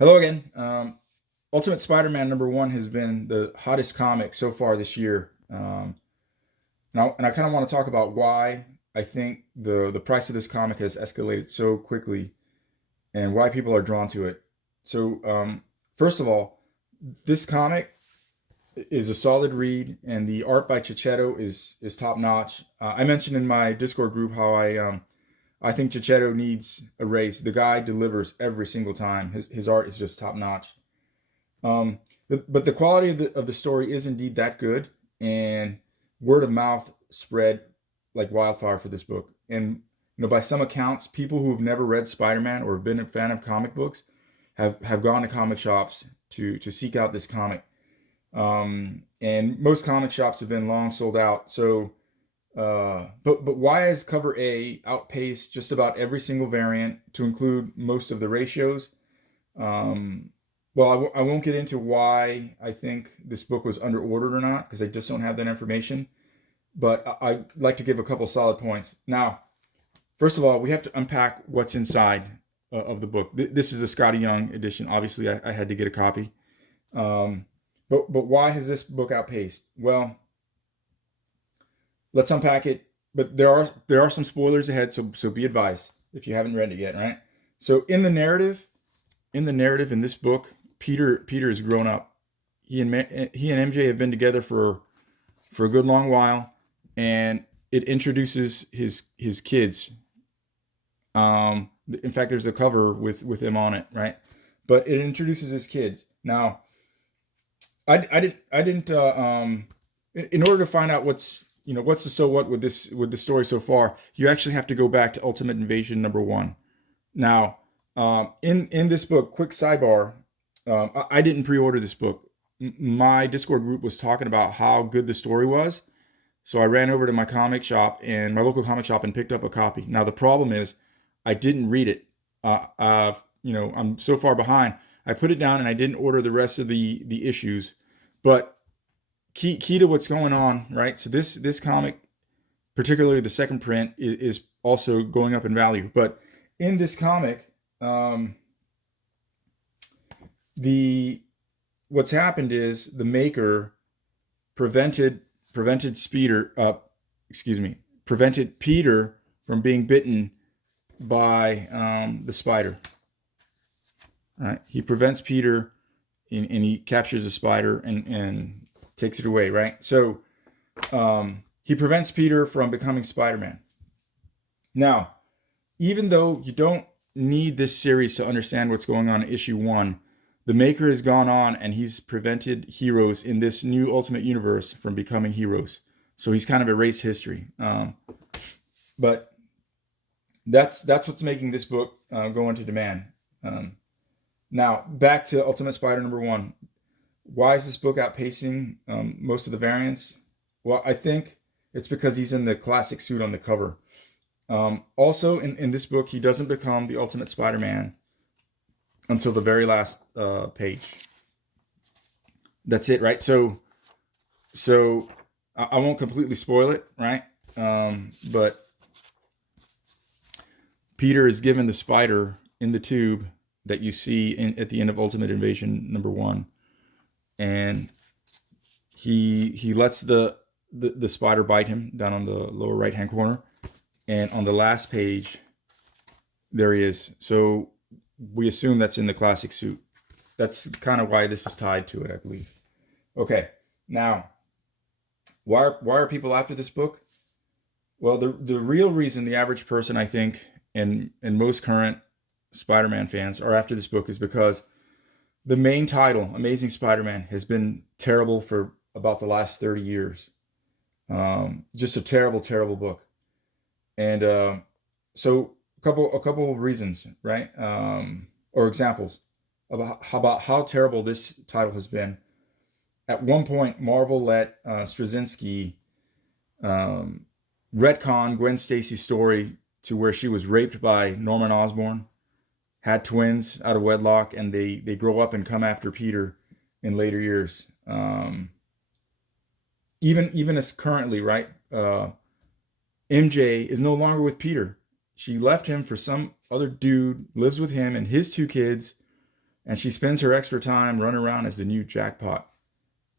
Hello again. Ultimate Spider-Man #1 has been the hottest comic so far this year. And I kind of want to talk about why I think the price of this comic has escalated so quickly and why people are drawn to it. So, first of all, this comic is a solid read, and the art by Chichetto is top notch. I mentioned in my Discord group how I think Chichetto needs a raise. The guy delivers every single time. His art is just top notch. Um, but the quality of the story is indeed that good, and word of mouth spread like wildfire for this book. And by some accounts, people who have never read Spider-Man or have been a fan of comic books have gone to comic shops to seek out this comic. And most comic shops have been long sold out. So, but why has Cover A outpaced just about every single variant to include most of the ratios? Um, well, I won't get into why I think this book was under ordered or not because I just don't have that information. But I'd like to give a couple solid points. Now, first of all, we have to unpack what's inside of the book. This is a Scotty Young edition. Obviously, I had to get a copy. Um, but why has this book outpaced? Well, let's unpack it. But there are some spoilers ahead, so be advised if you haven't read it yet, right? So in this book, Peter has grown up. He and MJ have been together for a good long while, and it introduces his kids. In fact, there's a cover with him on it, right? But it introduces his kids. Now, I didn't in order to find out what's the so what with the story so far, you actually have to go back to Ultimate Invasion #1. Now, in this book, quick sidebar, I didn't pre-order this book. My Discord group was talking about how good the story was, so I ran over to my comic shop and my local comic shop and picked up a copy. Now the problem is, I didn't read it. I'm so far behind. I put it down and I didn't order the rest of the issues. But key to what's going on, right? So this comic, particularly the second print, is also going up in value. But in this comic, um, the what's happened is the maker prevented prevented Speeder, prevented Peter from being bitten by the spider. Right? He prevents Peter, and he captures the spider and takes it away. Right? So he prevents Peter from becoming Spider-Man. Now, even though you don't need this series to understand what's going on in issue 1, the maker has gone on and he's prevented heroes in this new Ultimate Universe from becoming heroes. So he's kind of erased history. But that's what's making this book go into demand. Now, back to Ultimate Spider #1. Why is this book outpacing most of the variants? Well, I think it's because he's in the classic suit on the cover. Also, in this book, he doesn't become the Ultimate Spider-Man until the very last page. That's it, right? So I won't completely spoil it, right? But Peter is given the spider in the tube that you see at the end of Ultimate Invasion #1, and he lets the spider bite him down on the lower right hand corner, and on the last page, there he is. So we assume that's in the classic suit. That's kind of why this is tied to it, I believe. Okay, now why are people after this book? Well, the real reason the average person, I think, and most current Spider-Man fans are after this book is because the main title, Amazing Spider-Man, has been terrible for about the last 30 years. Just a terrible, terrible book. And so a couple of reasons, right? Or examples about how terrible this title has been. At one point, Marvel let Straczynski retcon Gwen Stacy's story to where she was raped by Norman Osborn, had twins out of wedlock, and they grow up and come after Peter in later years. Even as currently, right? MJ is no longer with Peter. She left him for some other dude, lives with him and his 2 kids. and she spends her extra time running around as the new Jackpot.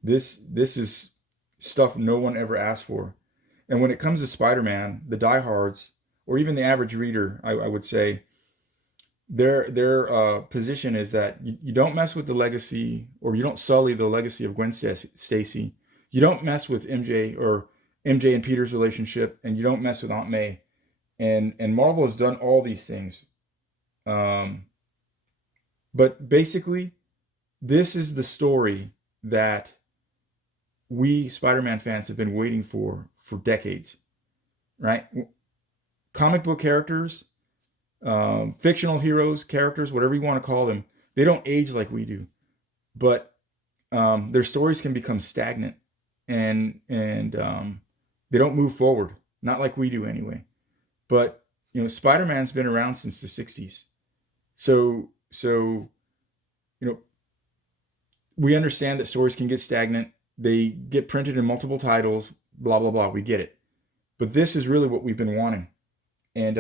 This is stuff no one ever asked for. And when it comes to Spider-Man, the diehards, or even the average reader, I would say, their position is that you don't mess with the legacy, or you don't sully the legacy of Gwen Stacy. You don't mess with MJ, or MJ and Peter's relationship, and you don't mess with Aunt May. And Marvel has done all these things. But basically, this is the story that we Spider-Man fans have been waiting for decades, right? Comic book characters, fictional heroes, characters, whatever you want to call them, they don't age like we do, but their stories can become stagnant, and they don't move forward, not like we do anyway. But Spider-Man's been around since the '60s, so we understand that stories can get stagnant. They get printed in multiple titles, blah blah blah. We get it, but this is really what we've been wanting, and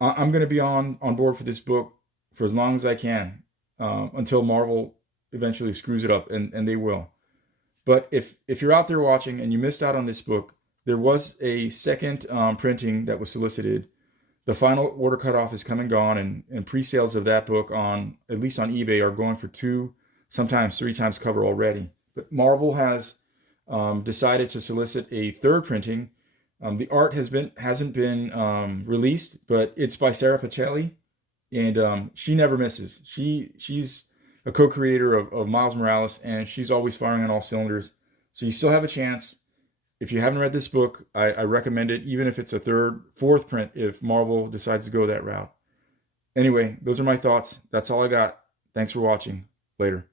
I'm going to be on board for this book for as long as I can, until Marvel eventually screws it up, and they will. But if you're out there watching and you missed out on this book, there was a second printing that was solicited. The final order cutoff is come and gone, and pre-sales of that book, on at least on eBay, are going for 2, sometimes 3 times cover already. But Marvel has decided to solicit a third printing. The art hasn't been released, but it's by Sara Pichelli, and she never misses. She's a co-creator of Miles Morales, and she's always firing on all cylinders. So you still have a chance. If you haven't read this book, I recommend it, even if it's a 3rd, 4th print, if Marvel decides to go that route. Anyway, those are my thoughts. That's all I got. Thanks for watching. Later.